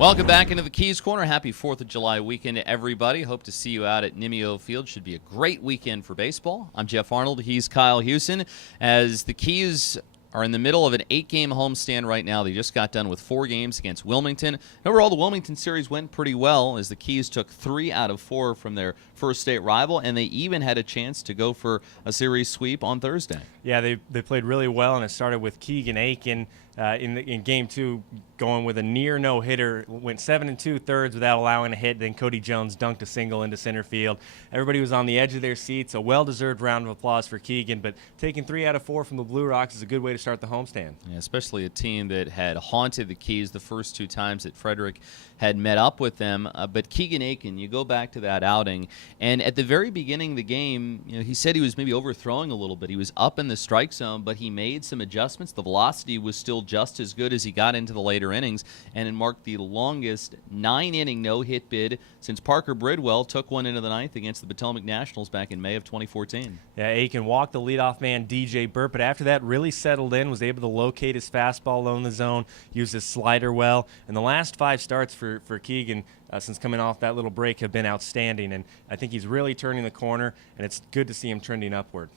Welcome back into the Keys Corner. Happy 4th of July weekend to everybody. Hope to see you out at Nimio Field. Should be a great weekend for baseball. I'm Jeff Arnold. He's Kyle Hewson. As the Keys are in the middle of an 8-game homestand right now. They just got done with 4 games against Wilmington. Overall, the Wilmington series went pretty well as the Keys took 3 out of 4 from their first state rival, and they even had a chance to go for a series sweep on Thursday. Yeah, they played really well, and it started with Keegan Aiken in Game 2 going with a near no-hitter, went 7 2/3 without allowing a hit. Then Cody Jones dunked a single into center field. Everybody was on the edge of their seats. A well-deserved round of applause for Keegan, but taking 3 out of 4 from the Blue Rocks is a good way to start the homestand. Yeah, especially a team that had haunted the Keys the first 2 times that Frederick had met up with them. But Keegan Aiken, you go back to that outing, and at the very beginning of the game, he said he was maybe overthrowing a little bit. He was up in the strike zone, but he made some adjustments. The velocity was still just as good as he got into the later innings, and it marked the longest 9-inning no-hit bid since Parker Bridwell took one into the 9th against the Potomac Nationals back in May of 2014. Yeah, Aiken walked the leadoff man, DJ Burt, but after that really settled in, was able to locate his fastball low in the zone, use his slider well, and the last 5 starts for Keegan since coming off that little break have been outstanding, and I think he's really turning the corner, and it's good to see him trending upward.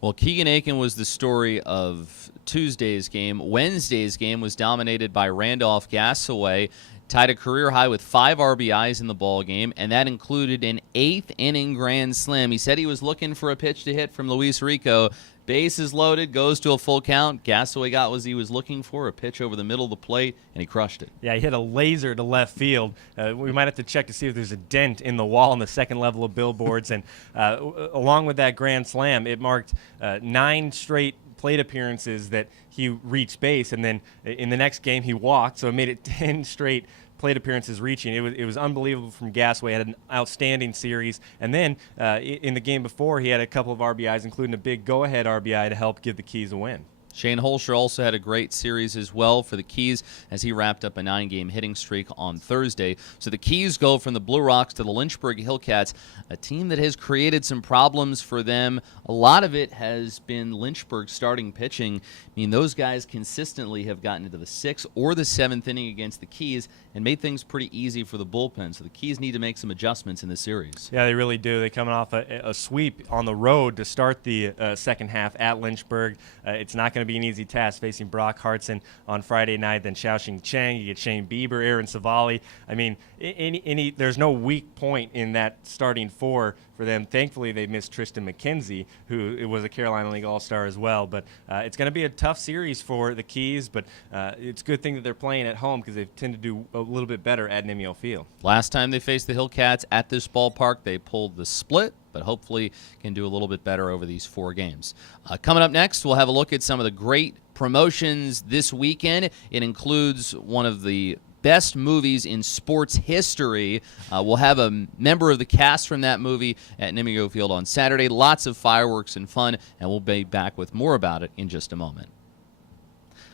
Well, Keegan Aiken was the story of Tuesday's game. Wednesday's game was dominated by Randolph Gassaway, tied a career high with 5 RBIs in the ball game, and that included an 8th-inning grand slam. He said he was looking for a pitch to hit from Luis Rico. Bases loaded, goes to a full count. Gassaway got what he was looking for, a pitch over the middle of the plate, and he crushed it. Yeah, he hit a laser to left field. We might have to check to see if there's a dent in the wall on the second level of billboards. And along with that grand slam, it marked 9 straight plate appearances that he reached base, and then in the next game he walked, so it made it 10 straight plate appearances reaching. It was unbelievable from Gassaway. Had an outstanding series, and then in the game before he had a couple of RBIs, including a big go-ahead RBI to help give the Keys a win. Shane Holscher also had a great series as well for the Keys as he wrapped up a 9-game hitting streak on Thursday. So the Keys go from the Blue Rocks to the Lynchburg Hillcats, a team that has created some problems for them. A lot of it has been Lynchburg starting pitching. I mean, those guys consistently have gotten into the 6th or the 7th inning against the Keys and made things pretty easy for the bullpen. So the Keys need to make some adjustments in this series. Yeah, they really do. They're coming off a sweep on the road to start the second half at Lynchburg. It's not going to be an easy task facing Brock Hartson on Friday night, then Xiaoxing Cheng. You get Shane Bieber, Aaron Savali. I mean, there's no weak point in that starting 4 for them. Thankfully, they missed Tristan McKenzie, who was a Carolina League All-Star as well. But it's going to be a tough series for the Keys, but it's a good thing that they're playing at home because they tend to do a little bit better at Nimio Field. Last time they faced the Hillcats at this ballpark, they pulled the split, but hopefully can do a little bit better over these 4 games. Coming up next, we'll have a look at some of the great promotions this weekend. It includes one of the best movies in sports history. We'll have a member of the cast from that movie at Nimio Field on Saturday. Lots of fireworks and fun, and we'll be back with more about it in just a moment.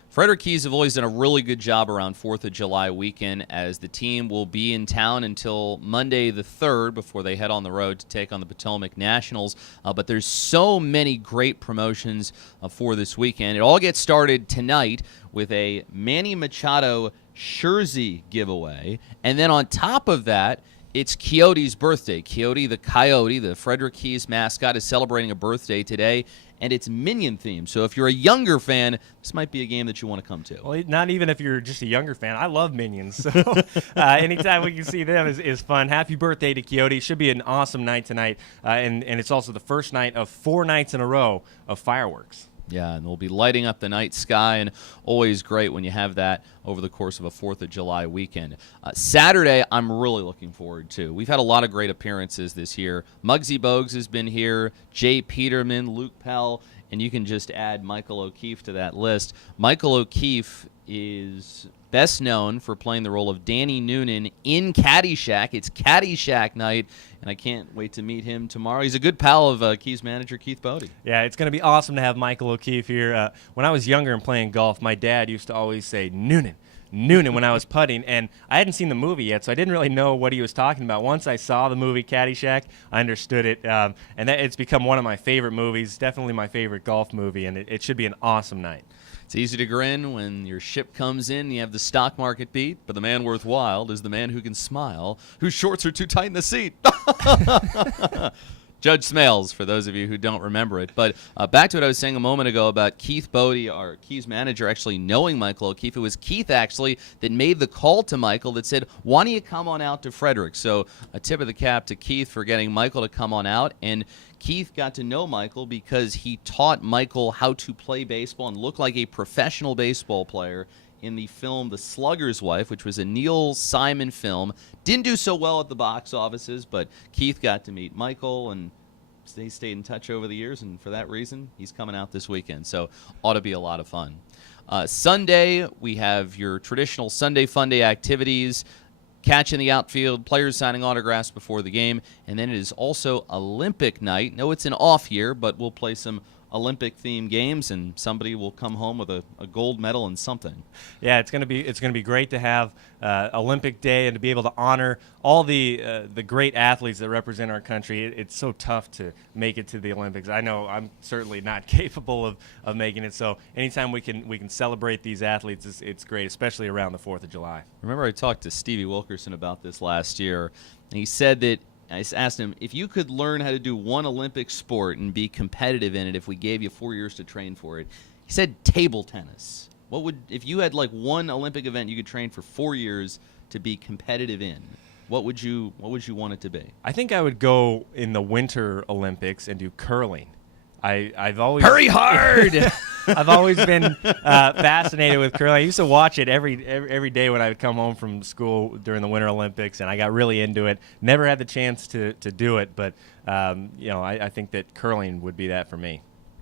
Frederick Keys have always done a really good job around 4th of July weekend as the team will be in town until Monday the 3rd before they head on the road to take on the Potomac Nationals. But there's so many great promotions for this weekend. It all gets started tonight with a Manny Machado Jersey giveaway. And then on top of that, it's Coyote's birthday. Coyote the Coyote, the Frederick Keys mascot, is celebrating a birthday today, and it's Minion themed. So if you're a younger fan, this might be a game that you want to come to. Well, not even if you're just a younger fan. I love Minions, so anytime we can see them is fun. Happy birthday to Coyote. Should be an awesome night tonight, and it's also the first night of 4 nights in a row of fireworks. Yeah, and we'll be lighting up the night sky, and always great when you have that over the course of a 4th of July weekend. Saturday, I'm really looking forward to. We've had a lot of great appearances this year. Muggsy Bogues has been here, Jay Peterman, Luke Pell, and you can just add Michael O'Keefe to that list. Michael O'Keefe is best known for playing the role of Danny Noonan in Caddyshack. It's Caddyshack night, and I can't wait to meet him tomorrow. He's a good pal of Keys manager Keith Bodie. Yeah, it's going to be awesome to have Michael O'Keefe here. When I was younger and playing golf, my dad used to always say, Noonan when I was putting, and I hadn't seen the movie yet, so I didn't really know what he was talking about. Once I saw the movie Caddyshack, I understood it, and it's become one of my favorite movies, definitely my favorite golf movie, and it should be an awesome night. It's easy to grin when your ship comes in and you have the stock market beat, but the man worthwhile is the man who can smile, whose shorts are too tight in the seat. Judge Smales, for those of you who don't remember it. But back to what I was saying a moment ago about Keith Bodie, our Keys manager, actually knowing Michael O'Keefe. It was Keith, actually, that made the call to Michael that said, why don't you come on out to Frederick? So a tip of the cap to Keith for getting Michael to come on out. And Keith got to know Michael because he taught Michael how to play baseball and look like a professional baseball player in the film The Slugger's Wife, which was a Neil Simon film. Didn't do so well at the box offices, but Keith got to meet Michael, and they stayed in touch over the years, and for that reason, he's coming out this weekend. So ought to be a lot of fun. Sunday, we have your traditional Sunday Fun Day activities, catch in the outfield, players signing autographs before the game, and then it is also Olympic night. No, it's an off year, but we'll play some Olympic-themed games, and somebody will come home with a gold medal and something. Yeah, it's gonna be great to have Olympic Day and to be able to honor all the great athletes that represent our country. It's so tough to make it to the Olympics. I know I'm certainly not capable of making it. So anytime we can celebrate these athletes, it's great, especially around the 4th of July. Remember, I talked to Stevie Wilkerson about this last year, and he said that I asked him, if you could learn how to do one Olympic sport and be competitive in it if we gave you 4 years to train for it, he said table tennis. What would, if you had like one Olympic event you could train for 4 years to be competitive in, what would you want it to be? I think I would go in the Winter Olympics and do curling. I've always hurry hard. I've always been fascinated with curling. I used to watch it every day when I would come home from school during the Winter Olympics, and I got really into it. Never had the chance to do it, but I think that curling would be that for me.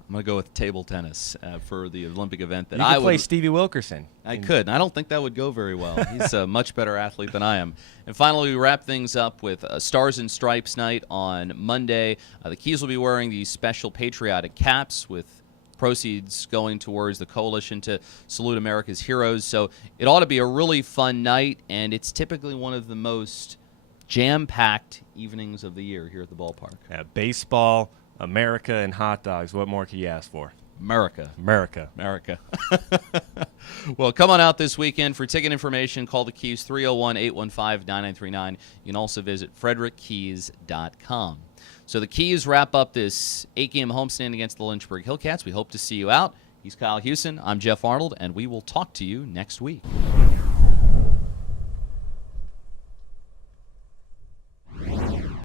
I'm going to go with table tennis for the Olympic event that you I could would play Stevie Wilkerson. I could, and I don't think that would go very well. He's a much better athlete than I am. And finally, we wrap things up with Stars and Stripes night on Monday. The Keys will be wearing these special patriotic caps with proceeds going towards the coalition to salute America's heroes. So it ought to be a really fun night, and it's typically one of the most jam-packed evenings of the year here at the ballpark. Yeah, baseball, America, and hot dogs. What more could you ask for? America. Well, come on out this weekend. For ticket information, call the Keys 301-815-9939. You can also visit frederickkeys.com. So the Keys wrap up this 8-game homestand against the Lynchburg Hillcats. We hope to see you out. He's Kyle Hewson. I'm Jeff Arnold, and we will talk to you next week.